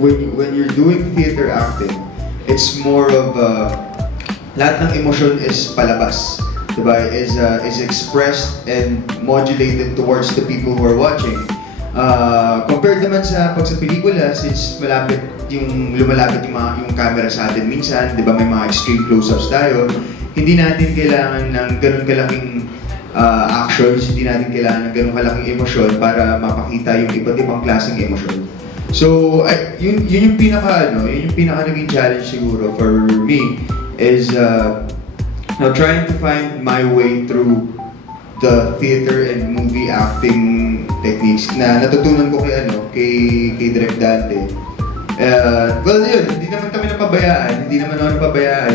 when you're doing theater acting, it's more of lahat ng emotion is palabas, diba? Is expressed and modulated towards the people who are watching. Compared naman sa pag sa pelikula, since lumalapit yung camera sa atin minsan, di ba may mga extreme close-ups tayo, hindi natin kailangan ng ganun kalaking actions, hindi natin kailangan ng ganun kalaking emosyon para mapakita yung iba't ibang klaseng emosyon. So, yun yung pinaka naging challenge siguro for me is now trying to find my way through the theater and movie acting techniques na natutunan ko kay Direk Dante. Well, yun, hindi naman kami napabayaan,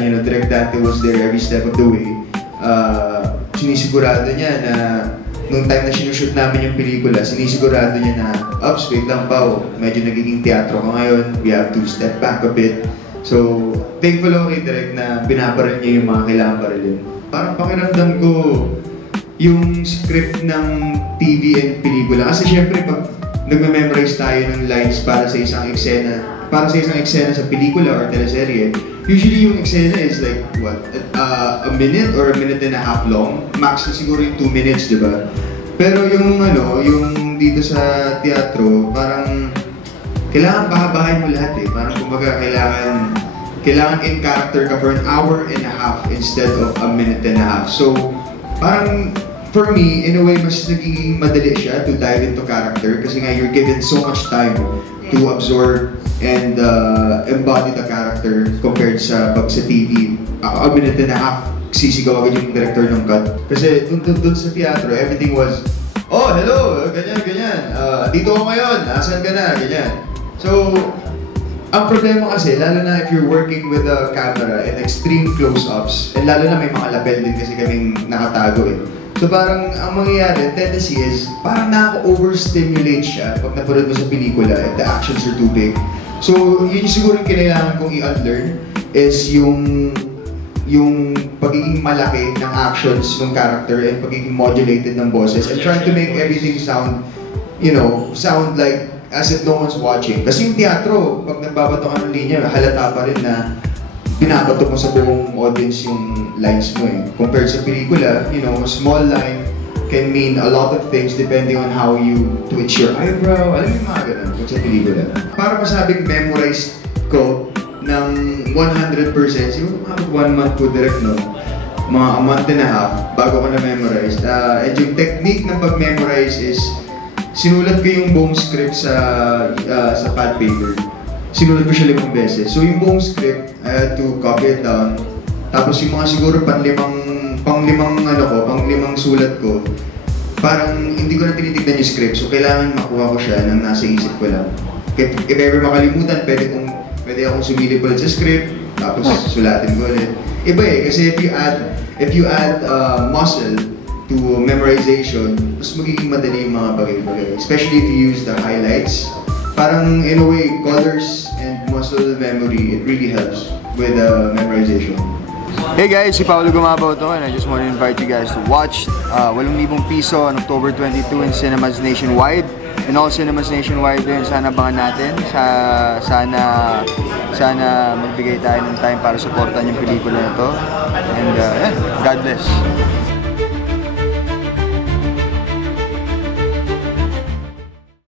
you know, Direk Dante was there every step of the way. Sinisigurado niya na nung time na sinushoot namin yung pelikula, sinisigurado niya na, "Ups, wait lang Pao, medyo nagiging teatro ka ngayon, we have to step back a bit." So, thankful ako kay Direk na binabaril niya yung mga kailangan barilin. Parang pakiramdam ko yung script ng TV and pelikula. Kasi syempre, pag nagme-memorize tayo ng lines para sa isang eksena sa pelikula or teleserye, usually yung eksena is like, what, a minute or a minute and a half long. Max na siguro yung 2 minutes, di ba? Pero yung dito sa teatro, parang kailangan pahabahin mo lahat eh. Parang kumbaga kailangan in character ka for an hour and a half instead of a minute and a half. So, parang for me, in a way, mas naging madali siya to dive into character kasi nga you're given so much time to absorb and embody the character compared sa pag sa TV. A minute and a half, sisigaw agad yung director ng cut. Kasi dun sa teatro, everything was, "Oh, hello, ganyan. Dito ako ngayon, asan ka na?" Ganyan. So, ang problema kasi, lalo na if you're working with a camera and extreme close-ups, and lalo na may mga lapel din kasi kaming nakatago eh. So parang ang mangyayari, tendency is, parang nakaka-overstimulate siya pag napanood mo sa pelikula and the actions are too big. So yun siguro yung kailangan kong i-unlearn is yung pagiging malaki ng actions ng character and pagiging modulated ng boses and trying to make everything sound like as if no one's watching. Kasi yung teatro, pag nagbabato ka ng linya, halata pa rin na binabato mo sa buong audience yung lines mo eh. Compared sa pelikula, a small line can mean a lot of things depending on how you twitch your eyebrow. Alam mo yung mga ganun pag sa pelikula. Para masabing memorized ko ng 100%, siguro mga 1 month ko direct, no? Mga a month and a half bago ko na-memorize. And yung technique ng pag-memorize is sinulat ko yung buong script sa pad paper. Sinulat ko siya 5 beses. So yung buong script, I had to copy it down. Tapos yung mga siguro pang-limang sulat ko, parang hindi ko na tinitignan yung script. So kailangan makuha ko siya nang nasa isip ko lang. If ever makalimutan, pwede akong sumilip ulit sa script, tapos sulatin ko ulit. Iba eh, kasi if you add muscle to memorization, mas magiging madali yung mga bagay-bagay. Especially if you use the highlights. Parang, in a way, colors and muscle memory, it really helps with memorization. Hey guys, si Paolo Gumabaw to and I just want to invite you guys to watch 8,000 Piso on October 22 in cinemas nationwide. In all cinemas nationwide din, sana abangan natin. Sana magbigay tayo ng time para supportan yung pelikula na to. And God bless.